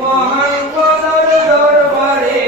মহান খোদার দরবারে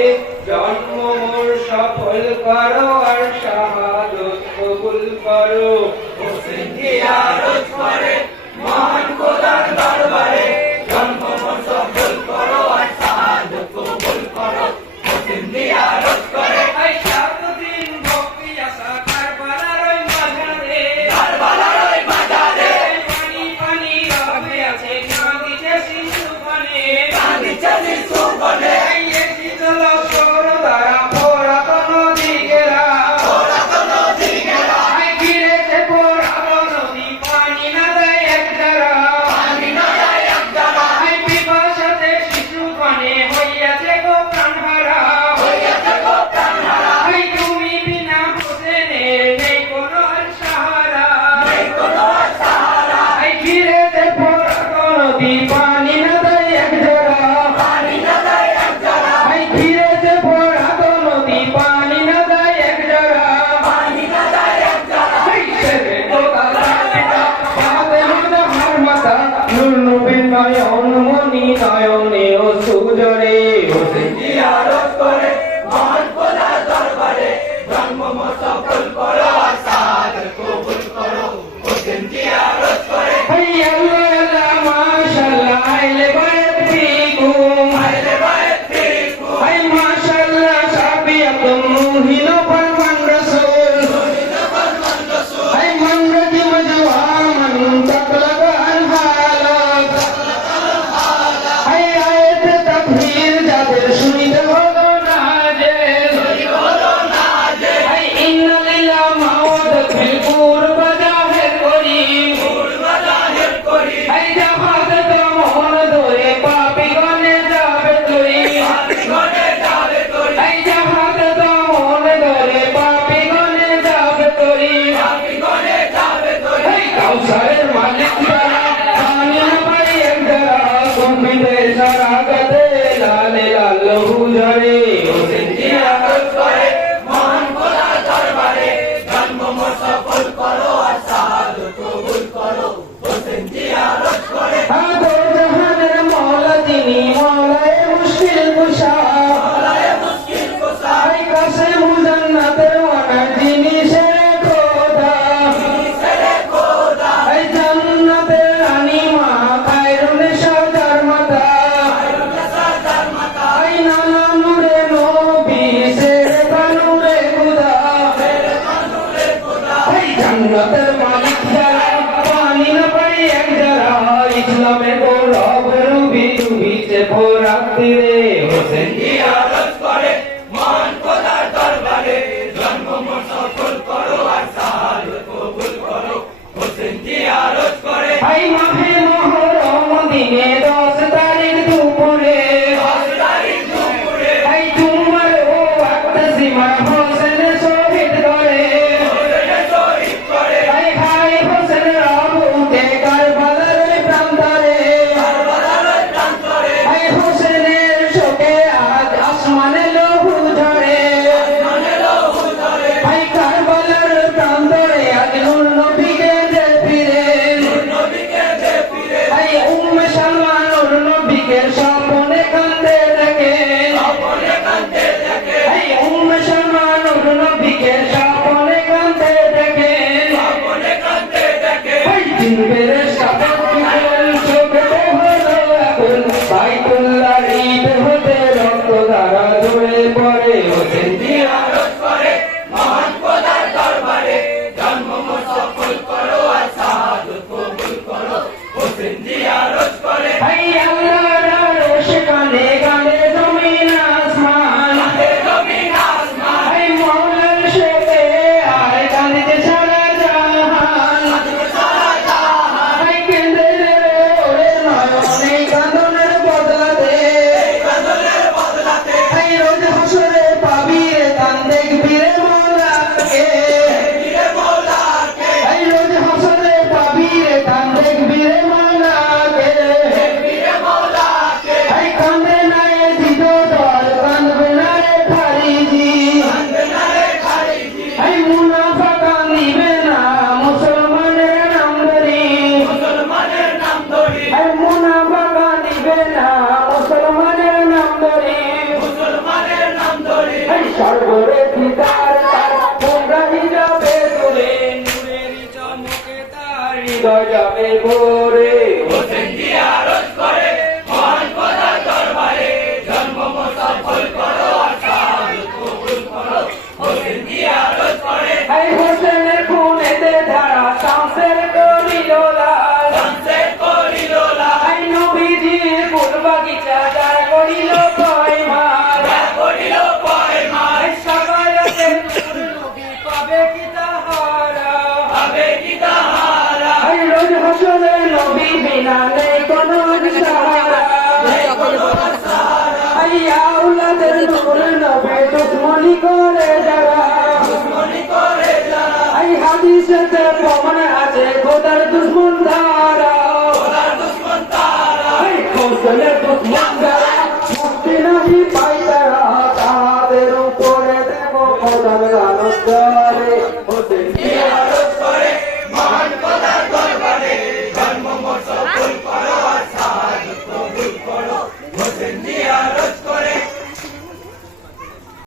জন্ম মোর সফল করো আর শাহাদত কবুল করো। হোসেন জিয়ারত করে মহান খোদার দরবারে জন্ম মোর সফল করো আর শাহাদত কবুল করো। হোসেন জিয়ারত করে এই সাতদিন ভক্তি আসা কারবালার ওই মাজারে, কারবালার ওই মাজারে পানি পানি রবে আছে কাঁদিছে শিশু বনে, কাঁদিছে শিশু বনে। এই শীতল সর দ্বারা পোড়াত নদী ঘেরা, পোড়াত নদী ঘেরা। এই ঘিরেছে পোড়াত নদী পানি না দেয় এক ধারা, পানি না দেয় এক ধারা। এই পিপাসাতে শিশু বনে হইয়াছে গো প্রাণহারা, হইয়াছে গো প্রাণহারা। এই তুমি বিনা হোসেনের নেই কোনো আর সাহারা, নেই কোনো আর সাহারা। এই ঘিরেছে পোড়াত নদী পানি না দেয় এক ধারা, পানি না দেয় এক ধারা। এই ঘিরেছে পোড়াত নদী পানি না দেয় এক ধারা, পানি না দেয় এক ধারা। এই ছেলে তোতা পিতা পাতে মাথা হার মাথা নূর নবীর নয়ন মনি নয়নে ও সুজরে। হোসেন জিয়ারত করে মহান খোদার দরবারে জন্ম মোর সফল করো আর শাহাদত কবুল করো। হোসেন জিয়ারত করে এই আল্লাহ আল্লাহ মাশাআল্লাহ আইলে বায়াত ফিকুম, আইলে বায়াত ফিকুম। এই মাশাআল্লাহ সাবিয়াতুম মুহিন ফরমান রাসূল, মুহিন ফরমান রাসূল। এই মান রাজি মজওয়া মান তাকলাক আন হালাত, তাকলাক আন হালাত। এই আয়াত তাকবীর যাদের শুনিতে হলো না যে, শুনিতে হলো না যে। এই ইন্না লিল্লাহ মাওয়াদাত ফিল কুরবা জাহির করি, কুরবা জাহির করি। এই জাহাদ তো মন ধরে পাপী গনে যাবে তুই, পাপী গনে যাবে তুই। এই জাহাদ তো মন ধরে পাপী গনে যাবে তুই, পাপী গনে যাবে তুই। এই কাউসারের মালিক যারা পানি না পাই এক যারা কম্পিতে সারা গদে লালে লাল হুজরে। হোসেন জিয়ারত করে মহান খোদার দরবারে জন্ম মোর সফল করো আর শাহাদত কবুল করো। হোসেন জিয়ারত করে দো জাহানের মওলা যিনি মওলায়ে মুশকিল কুশা, মওলায়ে মুশকিল কুশা। এই কাসেম জান্নাতের ওয়ানার যিনি সেরে খোদা, যিনি সেরে খোদা। এই জান্নাতের রানী মা খায়রুন্নিসা যার মাতা, খায়রুন্নিসা যার মাতা। এই নানা নূরে নবী সেরে নূরে খুদা, সেরে নূরে খুদা। এই জান্নাতের মালিক যারা পানি না পাই এক যারা ইসলামে গৌরব রুবি ডুবিছে ভোরান্তিরে। হোসেন জিয়ারত করে মহান খোদার দরবারে জন্ম মোর সফল করো আর শাহাদত কবুল করো। হোসেন জিয়ারত করে এই মাহে মুহররম দিনে 10 তারিখ দুপুরে, 10 তারিখ দুপুরে। এই জুমার ও ওয়াক্ত সীমা হোসেন শহীদ করে, হোসেন শহীদ করে। এই হাই হোসেন রাবুতে কারবালার ওই প্রান্তরে, কারবালার ওই প্রান্তরে। এই হোসেনের শোকে আজ আসমানে লহু ঝরে, আসমানে লহু ঝরে। এই কারবালার প্রান্তরে আজ নূর নবীকে যে ফিরে, নূর নবীকে যে ফিরে। এই উম্মে সালমা নূর নবীকে স্বপ্নে কাঁদতে দেখে, স্বপ্নে কাঁদতে দেখে। এই উম্মে সালমা নূর নবীকে স্বপ্নে কাঁদতে দেখে, স্বপ্নে কাঁদতে দেখে। এই জিন ফেরেশতা বল চোখে হলো আগুন, বাইতুল্লাহর ঈদ হতে রক্ত ধারা ঝরে পড়ে। হোসেন জিয়ারত করে মহান খোদার দরবারে জন্ম মোর সফল করো আর শাহাদত কবুল করো। হোসেন জিয়ারত করে এই আল্লাহর আরশ কানে গানে জমিন আসমান, গানে জমিন আসমান। এই মওলার শোকে আর কাঁদিতে সারা জাহান, কাঁদিতে সারা জাহান। এই কেন সর্বরে পিতার তার তোমরা হিজাবে দূরে নূরের চমকে তার হৃদয় যাবে ভোরে হোসেন জি আরজ করে মহান খোদার দরবারে জন্ম সফল করো আর শাহাদাত কবুল করো হোসেন জি আরজ করে এই হোসেনের খুনেতে ধারা শামসের করিল লাল এই নবীজির ফুল বাগিচা যার করিল পয়মার এই সাকায়াতের নূর নবী পাবে কি তাহারা এই রোজ হাসরে নবী বিনা নেই কোনো সাহারা এই আওলাদের নূর নবী দুশ্মনী করে যারা এই হাদিসেতে প্রমাণ আছে খোদার দুশ্মন ধারা এই হোসেনের দুশ্মন যারা মুক্তি নাহি পাই তারা তাদের উপরে দেব খোদার